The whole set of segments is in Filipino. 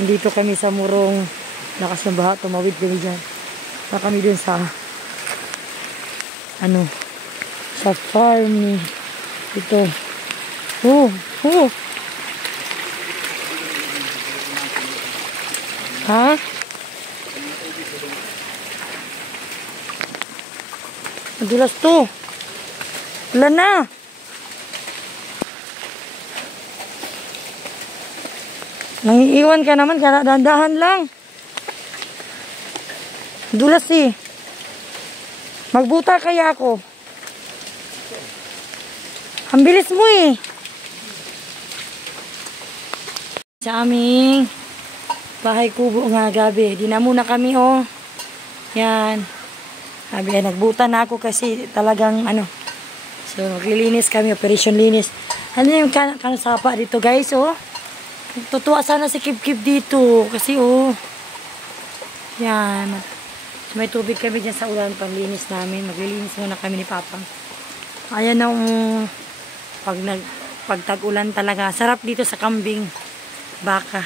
Nandito kami sa Murong. Lakas ng baha. Tumawid kami dyan. Pa kami dun sa sa farm ni ito. Ha? Madulas to. Wala na. Nangiiwan ka naman, kaya dahan-dahan lang. Dulas eh. Magbuta kaya ako. Ang bilis mo eh. Sa aming bahay kubo nga gabi. Di na muna kami oh. Yan. Sabi ay nagbuta na ako kasi talagang So maglilinis kami, operation linis. Ano yung kanasapa dito guys oh. Tutuwa sana si Kip-Kip dito kasi oh. Yan. May tubig kami dyan sa ulan panglinis namin. Maglilinis muna kami ni Papang. Ayan na pag tag-ulan talaga. Sarap dito sa kambing. Baka.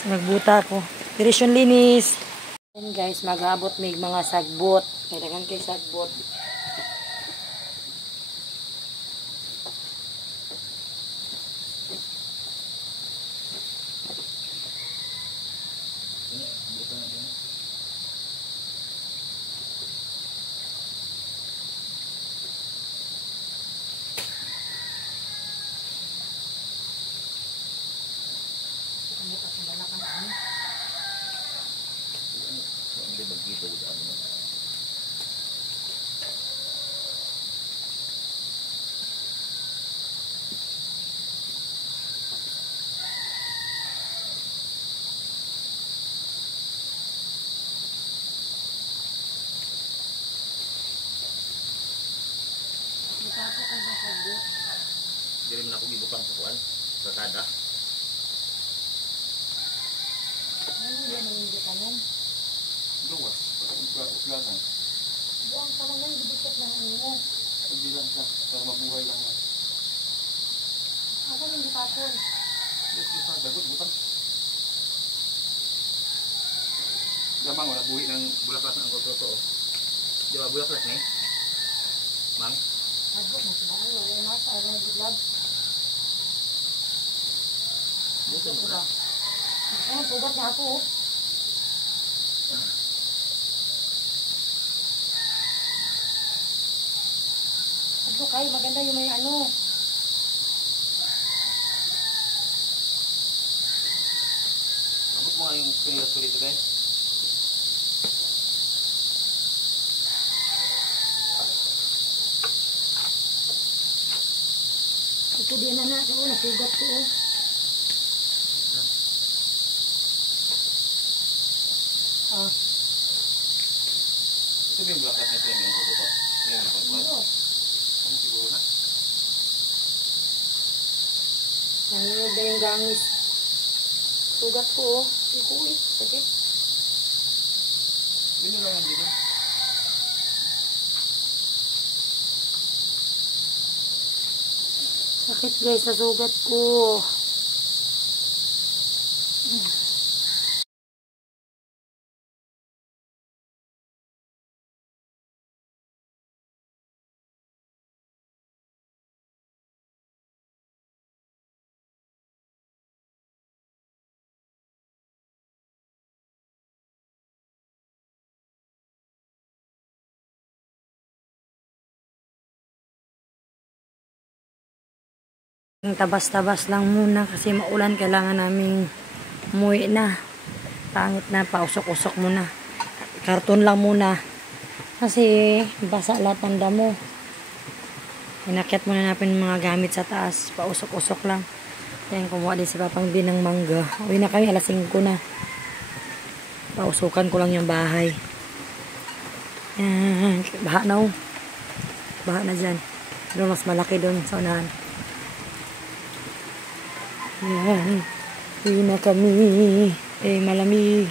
So, magbuta ako. Operation linis. Ayan guys, mag-abot may mga sagbot. Kailangan kayo sagbot. Dili man ako gibukang sa kuan, sa kada. Ano yan ang hindi kanon? Luwas, uslanan. Buang ka lang yung bibikat ng mo. Hindi lang siya, para mabuhay lang yan. Ako yung bitapon. Yes, sa dagot, butang. Gamang, wala buhi ng bulaklas ng angkol toto. Di ba, bulaklas ni? Mang? Adbok mo sila. Ay, wala yung mas. Ayaw ng buglab. Buto mo na. Ay, sugat niya ako. Adbok kayo, maganda yung may Abot mo nga yung kinilas ko dito, Ben. Ito din na natin. Nasugat ko. Ito ba yung bulaklas na ito yung angkol toto? Yung napagpuan? Ano siguro na? Naninog na yung gangis. Sugat ko. Ikuwi. Sakit. Hindi lang yan dito. Sakit guys sa sugat ko. Tabas-tabas lang muna kasi maulan, kailangan naming umuwi na. Pangit na, pausok-usok muna. Karton lang muna kasi basa lahat ng damo. Inakyat muna natin mga gamit sa taas, pausok-usok lang. Yan, kumuha din si Papang din ng mangga. Uwi na kami, alas 5 na. Pausukan ko lang yung bahay. Yan, baha na oh. Baha na dyan. Doon mas malaki doon sa unahan. Yan. Uwi na kami. Malamig.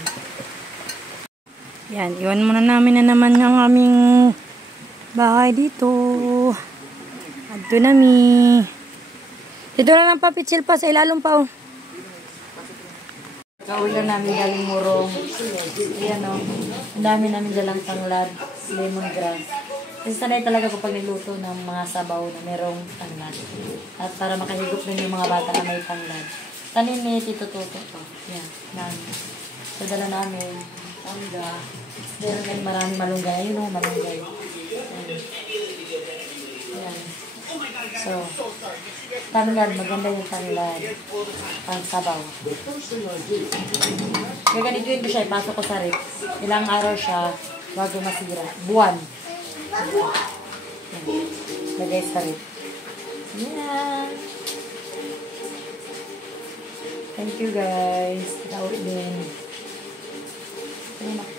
Yan. Iwan muna namin na naman yung aming bahay dito. Adto nami. Dito na lang pa, pitsil pa sa ilalong pa. Oh. Kauwi lang namin galing Murong. Ayan o. Ang dami namin dalang tanglad, lemongrass. Kasi sanay talaga kapag niluto ng mga sabaw na merong tanglad. At para makahigop din yung mga bata na may tanglad. Tanim ni Tito Toto to. Yan. Namin. So, dala namin. Tangga. Meron din marami malunggay. Ayun o, malunggay. Ayan. Ayan. So, tanglad. Maganda yung tanglad. Pang sabaw. Gaganituin ko siya. Ipasok ko sa rip. Ilang araw siya bago masira. Buwan. Ayan. Lagay sa rip. Ayan. Thank you guys. Tawid din. Ayan.